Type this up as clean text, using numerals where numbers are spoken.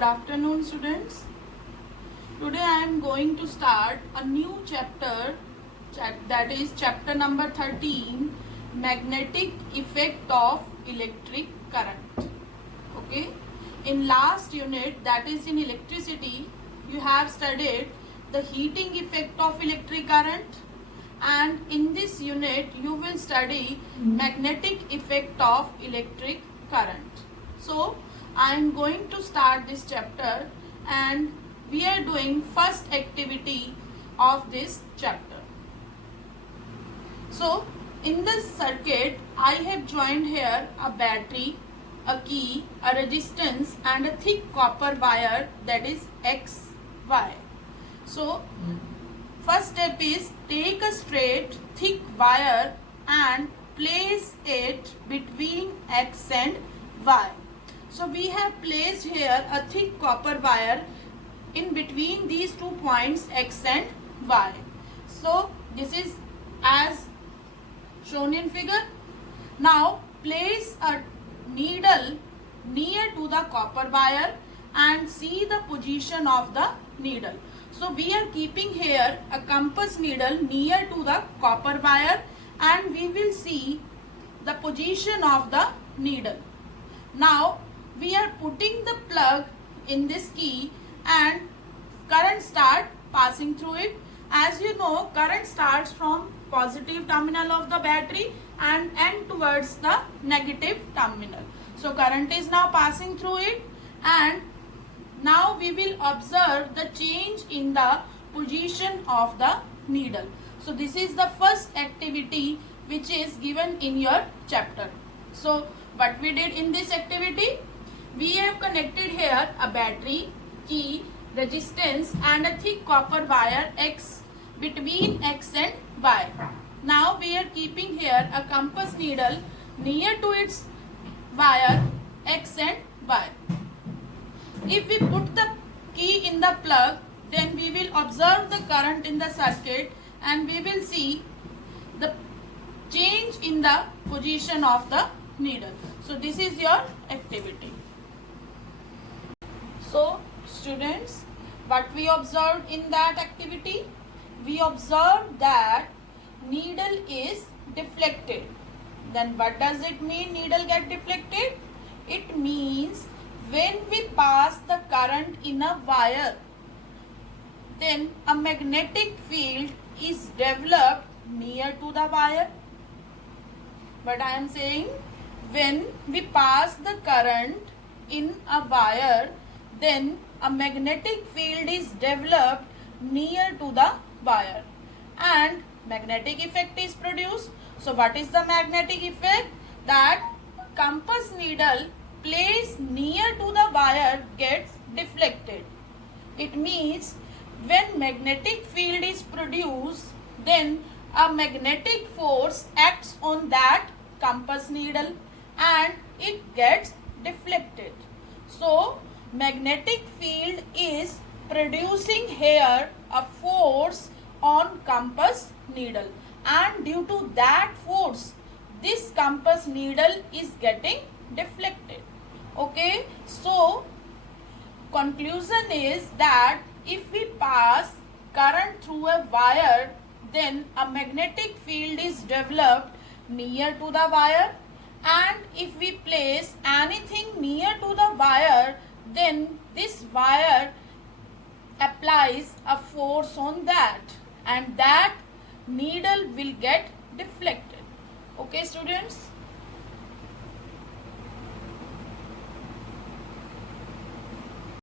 Good afternoon, students. Today I am going to start a new chapter, that is chapter number 13, magnetic effect of electric current. Okay. In last unit, that is in electricity, you have studied the heating effect of electric current, and in this unit you will study magnetic effect of electric current. So I am going to start this chapter, and we are doing first activity of this chapter. So in this circuit, I have joined here a battery, a key, a resistance and a thick copper wire, that is XY. So first step is take a straight thick wire and place it between X and Y. So we have placed here a thick copper wire in between these 2 points X and Y. So this is as shown in figure. Now place a needle near to the copper wire and see the position of the needle. So we are keeping here a compass needle near to the copper wire, and we will see the position of the needle. Now we are putting the plug in this key and current start passing through it. As you know, current starts from positive terminal of the battery and end towards the negative terminal. So current is now passing through it, and now we will observe the change in the position of the needle. So this is the first activity which is given in your chapter. So what we did in this activity, we have connected here a battery, key, resistance and a thick copper wire X between X and Y. Now we are keeping here a compass needle near to its wire X and Y. If we put the key in the plug, then we will observe the current in the circuit and we will see the change in the position of the needle. So this is your activity. So students, what we observed in that activity? We observed that needle is deflected. Then what does it mean, needle get deflected? It means when we pass the current in a wire, then a magnetic field is developed near to the wire. But I am saying, when we pass the current in a wire, then a magnetic field is developed near to the wire and magnetic effect is produced. So what is the magnetic effect? That compass needle placed near to the wire gets deflected. It means when magnetic field is produced, then a magnetic force acts on that compass needle and it gets deflected. So magnetic field is producing here a force on compass needle, and due to that force this compass needle is getting deflected. Okay, so conclusion is that if we pass current through a wire, then a magnetic field is developed near to the wire, and if we place anything near to the wire, then this wire applies a force on that and that needle will get deflected. Okay students.